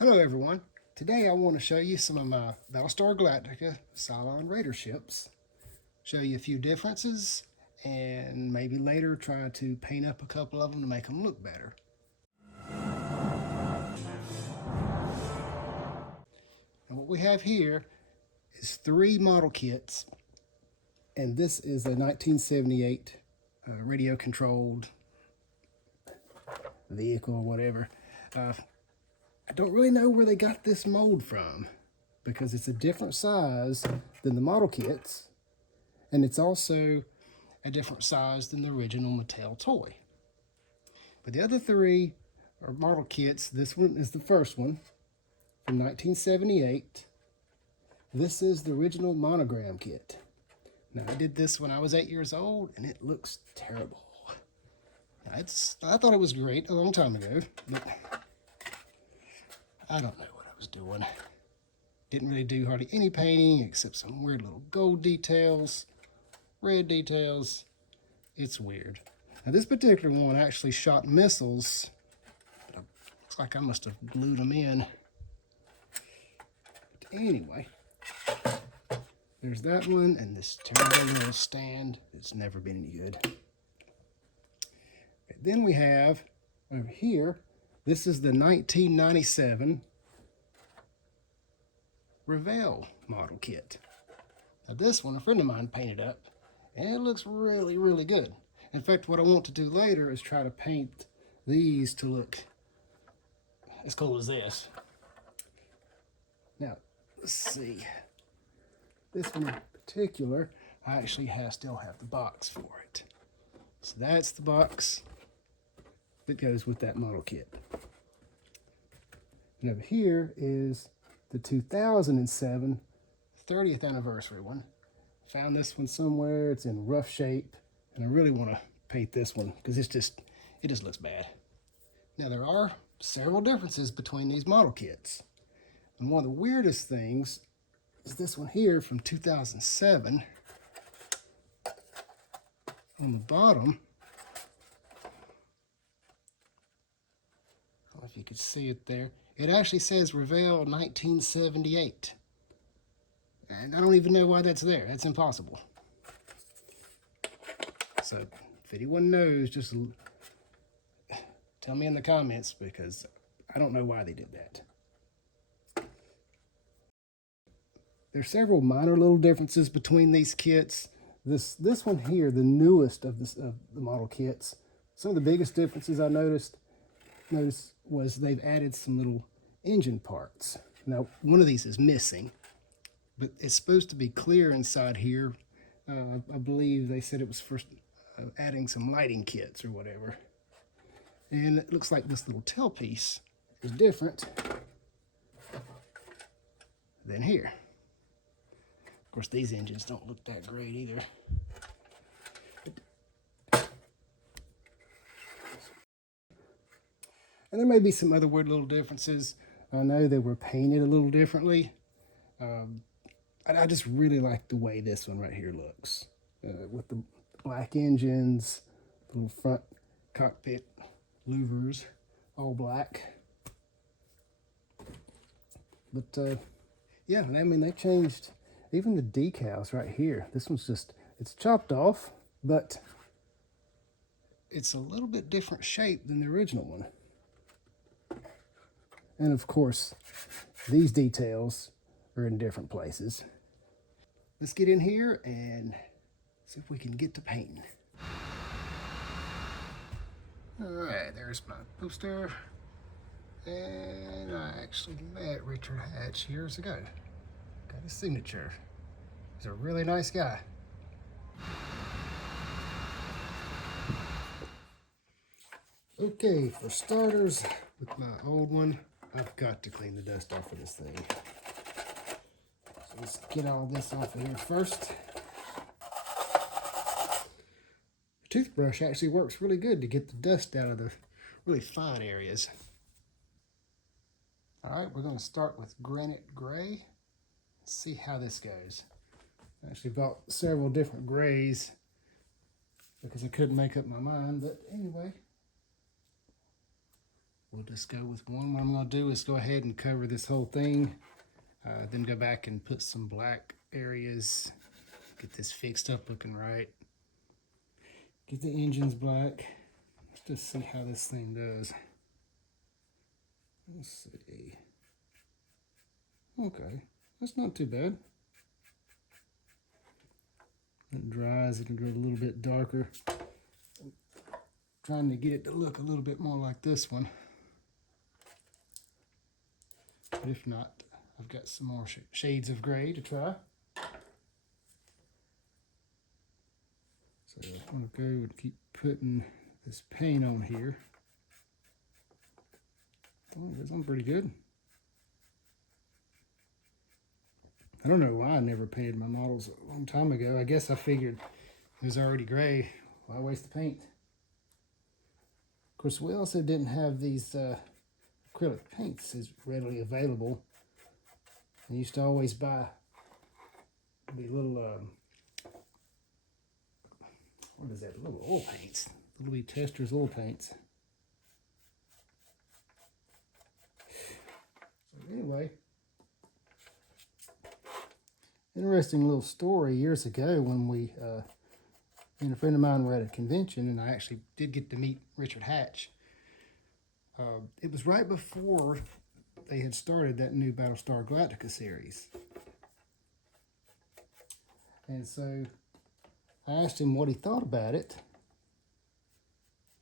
Hello everyone. Today I want to show you some of my Battlestar Galactica Cylon Raider ships. Show you a few differences and maybe later try to paint up a couple of them to make them look better. And what we have here is 3 model kits, and this is a 1978 radio controlled vehicle or whatever. I don't really know where they got this mold from because it's a different size than the model kits, and it's also a different size than the original Mattel toy. But the other 3 are model kits. This one is the first one from 1978. This is the original Monogram kit. Now, I did this when I was 8 years old, and it looks terrible. Now, I thought it was great a long time ago, but I don't know what I was doing. Didn't really do hardly any painting except some weird little gold details, red details. It's weird. Now this particular one actually shot missiles. Looks like I must have glued them in. But anyway, there's that one and this terrible little stand. It's never been any good. Okay, then we have over here, this is the 1997 Revell model kit. Now this one, a friend of mine painted up, and it looks really, really good. In fact, what I want to do later is try to paint these to look as cool as this. Now, let's see. This one in particular, I actually still have the box for it. So that's the box that goes with that model kit. And over here is the 2007 30th anniversary one. Found this one somewhere. It's in rough shape, and I really want to paint this one because it just looks bad. Now there are several differences between these model kits, and one of the weirdest things is this one here from 2007. On the bottom, I don't know if you could see it there. It actually says Revell 1978. And I don't even know why that's there. That's impossible. So, if anyone knows, just tell me in the comments because I don't know why they did that. There's several minor little differences between these kits. This one here, the newest of the model kits, some of the biggest differences I noticed was they've added some little engine parts. Now, one of these is missing, but it's supposed to be clear inside here. I believe they said it was for adding some lighting kits or whatever. And it looks like this little tailpiece is different than here. Of course, these engines don't look that great either. And there may be some other weird little differences. I know they were painted a little differently. I just really like the way this one right here looks. With the black engines, the little front cockpit louvers, all black. But yeah, I mean, they changed even the decals right here. This one's it's chopped off, but it's a little bit different shape than the original one. And of course, these details are in different places. Let's get in here and see if we can get to painting. All right, there's my poster. And I actually met Richard Hatch years ago. Got his signature. He's a really nice guy. Okay, for starters, with my old one, I've got to clean the dust off of this thing. So let's get all this off of here first. The toothbrush actually works really good to get the dust out of the really fine areas. All right, we're going to start with Granite Gray. See how this goes. I actually bought several different grays because I couldn't make up my mind, but anyway. we'll just go with one. What I'm going to do is go ahead and cover this whole thing, then go back and put some black areas, get this fixed up looking right, get the engines black. Let's just see how this thing does. Let's see. Okay, that's not too bad. When it dries, it'll go a little bit darker. I'm trying to get it to look a little bit more like this one. But if not, I've got some more shades of gray to try. So I'm going to go and keep putting this paint on here. Oh, it's on pretty good. I don't know why I never painted my models a long time ago. I guess I figured it was already gray. Why waste the paint? Of course, we also didn't have these acrylic paints as readily available. I used to always buy the little, what is that, little oil paints. Little Testors oil paints. So anyway, interesting little story. Years ago when we, and a friend of mine were at a convention, and I actually did get to meet Richard Hatch. It was right before they had started that new Battlestar Galactica series. And so I asked him what he thought about it.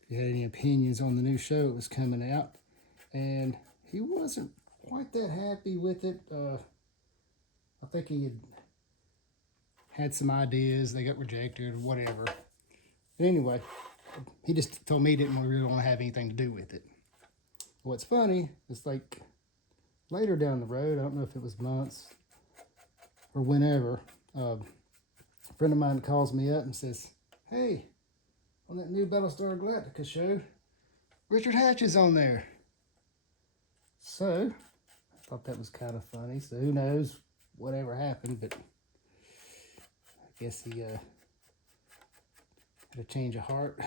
If he had any opinions on the new show that was coming out. And he wasn't quite that happy with it. I think he had some ideas, they got rejected or whatever. But anyway, he just told me he didn't really want to have anything to do with it. What's funny, it's like later down the road, I don't know if it was months or whenever, a friend of mine calls me up and says, "Hey, on that new Battlestar Galactica show, Richard Hatch is on there." So, I thought that was kind of funny. So who knows whatever happened, but I guess he had a change of heart.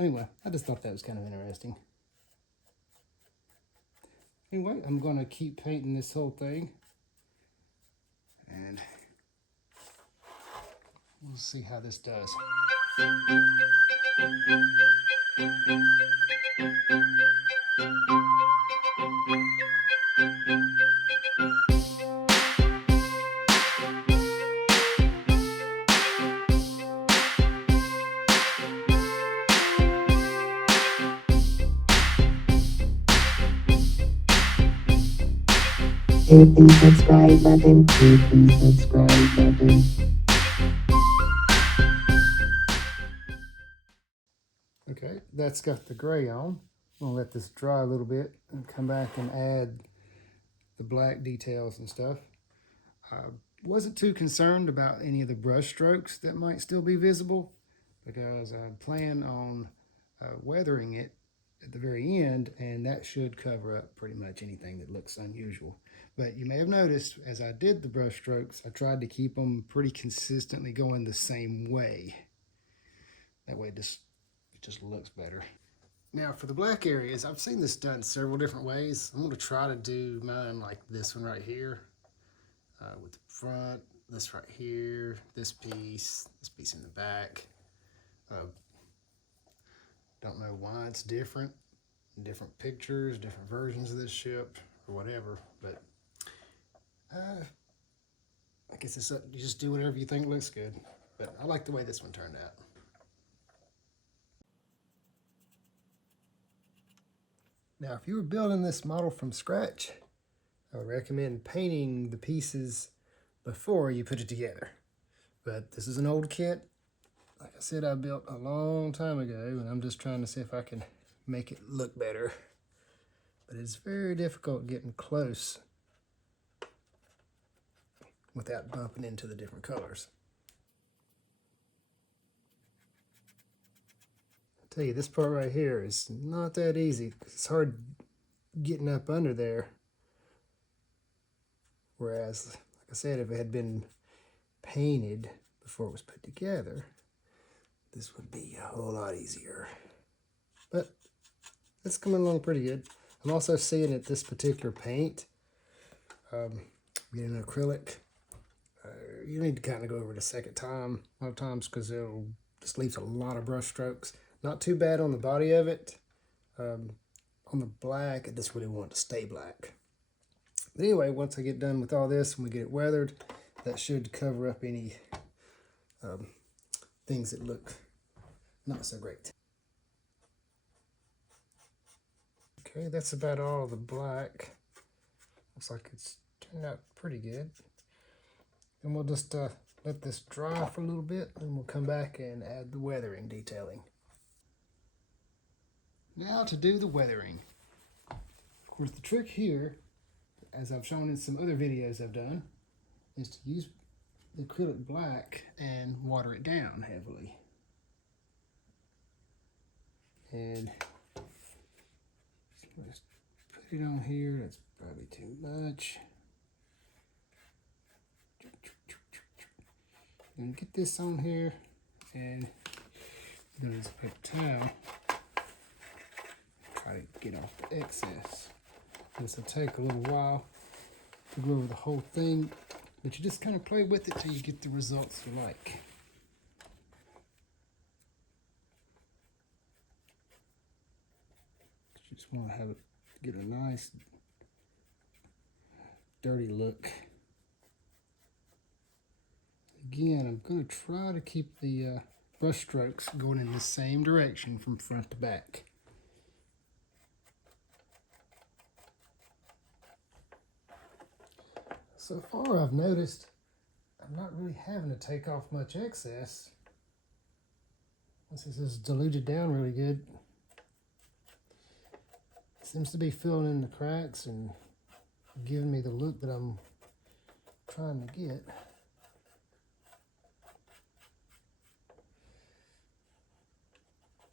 Anyway, I just thought that was kind of interesting. Anyway, I'm going to keep painting this whole thing. And we'll see how this does. Hit the subscribe button. Hit the subscribe button. Okay, that's got the gray on. I'm gonna let this dry a little bit and come back and add the black details and stuff. I wasn't too concerned about any of the brush strokes that might still be visible because I plan on weathering it at the very end, and that should cover up pretty much anything that looks unusual. But you may have noticed as I did the brush strokes, I tried to keep them pretty consistently going the same way. That way it just looks better. Now for the black areas, I've seen this done several different ways. I'm going to try to do mine like this one right here with the front, this right here, this piece in the back. Don't know why it's different pictures, different versions of this ship or whatever, but I guess it's you just do whatever you think looks good. But I like the way this one turned out. Now, if you were building this model from scratch, I would recommend painting the pieces before you put it together. But this is an old kit. Like I said, I built a long time ago, and I'm just trying to see if I can make it look better. But it's very difficult getting close without bumping into the different colors. I tell you, this part right here is not that easy. It's hard getting up under there. Whereas, like I said, if it had been painted before it was put together, this would be a whole lot easier. But it's coming along pretty good. I'm also seeing that this particular paint, being an acrylic, you need to kind of go over it a second time a lot of times because it'll just leaves a lot of brush strokes. Not too bad on the body of it. On the black, I just really want it to stay black. But anyway, once I get done with all this and we get it weathered, that should cover up any things that look not so great. Okay, that's about all the black. Looks like it's turned out pretty good. And we'll just let this dry for a little bit, and we'll come back and add the weathering detailing. Now to do the weathering. Of course, the trick here, as I've shown in some other videos I've done, is to use the acrylic black and water it down heavily. And let's put it on here. That's probably too much. I'm gonna get this on here, and I'm gonna use a paper towel. Try to get off the excess. This will take a little while to go over the whole thing, but you just kind of play with it till you get the results you like. You just want to have it get a nice dirty look. Again, I'm going to try to keep the brush strokes going in the same direction from front to back. So far I've noticed I'm not really having to take off much excess. Once this is diluted down really good, it seems to be filling in the cracks and giving me the look that I'm trying to get.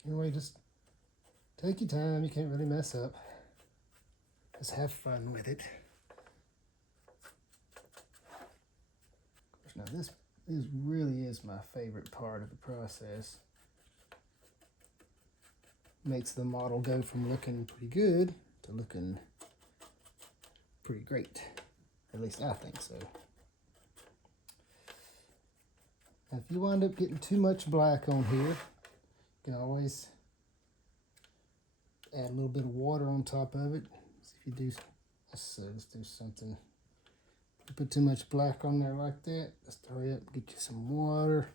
Anyway, just take your time. You can't really mess up. Just have fun with it. Now this really is my favorite part of the process. Makes the model go from looking pretty good to looking pretty great. At least I think so. Now if you wind up getting too much black on here, you can always add a little bit of water on top of it. So if you do, let's do something. If you put too much black on there like that, just hurry up and get you some water.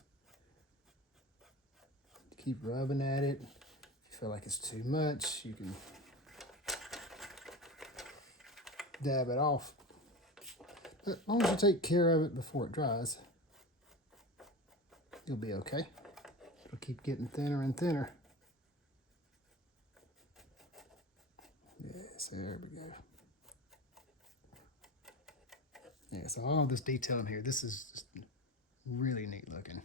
Keep rubbing at it. If you feel like it's too much, you can dab it off. But as long as you take care of it before it dries, you'll be okay. It'll keep getting thinner and thinner. Yes, there we go. Yeah, so all this detail in here, this is just really neat looking.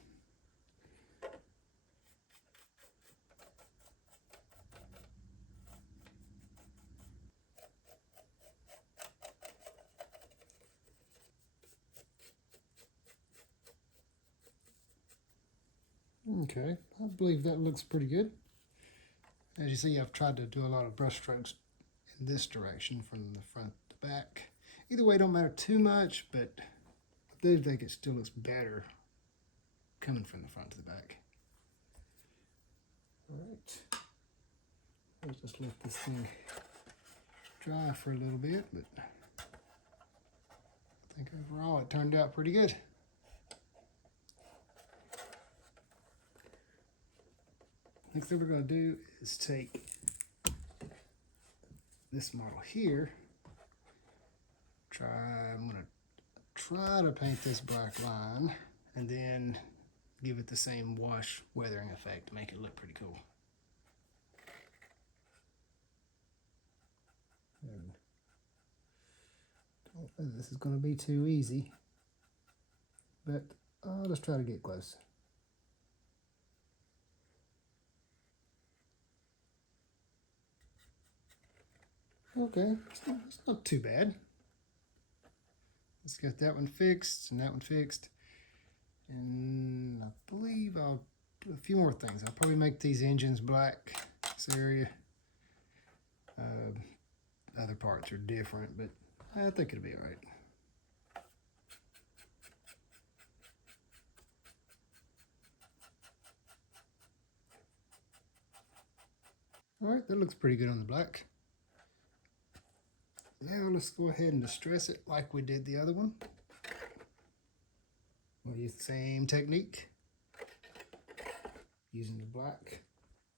Okay, I believe that looks pretty good. As you see, I've tried to do a lot of brush strokes in this direction from the front to back. Either way, don't matter too much, but I do think it still looks better coming from the front to the back. All right, let's just let this thing dry for a little bit, but I think overall it turned out pretty good. Next thing we're going to do is take this model here. I'm going to try to paint this black line and then give it the same wash weathering effect to make it look pretty cool. And I don't think this is going to be too easy, but I'll just try to get close. Okay, it's not too bad. Let's get that one fixed and that one fixed. And I believe I'll do a few more things. I'll probably make these engines black, this area. Other parts are different, but I think it'll be all right. All right, that looks pretty good on the black. Now let's go ahead and distress it like we did the other one. We'll use the same technique, using the black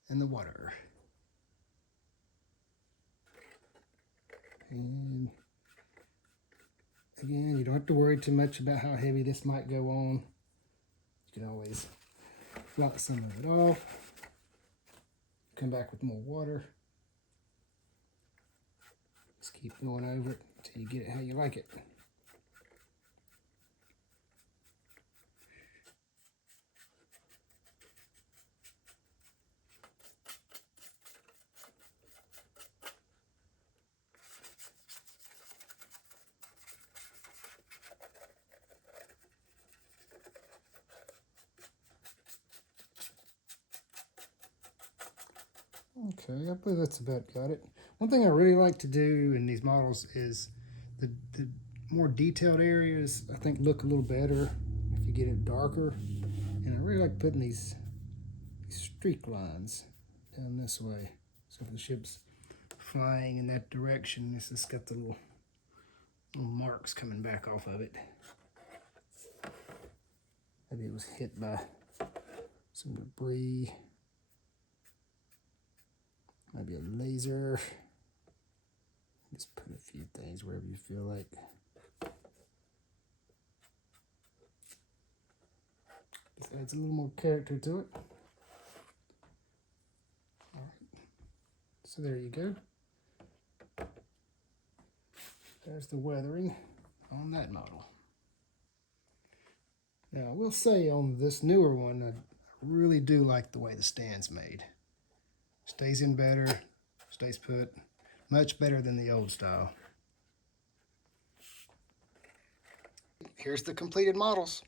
and the water. And again, you don't have to worry too much about how heavy this might go on. You can always flop some of it off. Come back with more water. Just keep going over it until you get it how you like it. Okay, I believe that's about got it. One thing I really like to do in these models is the more detailed areas, I think, look a little better if you get it darker. And I really like putting these streak lines down this way. So if the ship's flying in that direction, it's just got the little marks coming back off of it. Maybe it was hit by some debris. Maybe a laser. Just put a few things wherever you feel like. Just adds a little more character to it. All right. So there you go. There's the weathering on that model. Now I will say on this newer one, I really do like the way the stand's made. Stays in better, stays put, much better than the old style. Here's the completed models.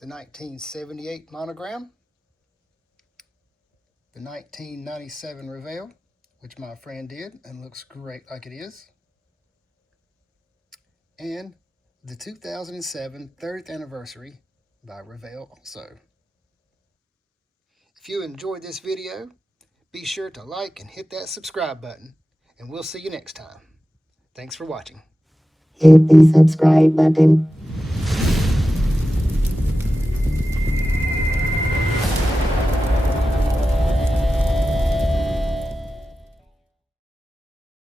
The 1978 Monogram, the 1997 Revell, which my friend did and looks great like it is, and the 2007 30th anniversary by Revell also. If you enjoyed this video, be sure to like and hit that subscribe button, and we'll see you next time. Thanks for watching. Hit the subscribe button.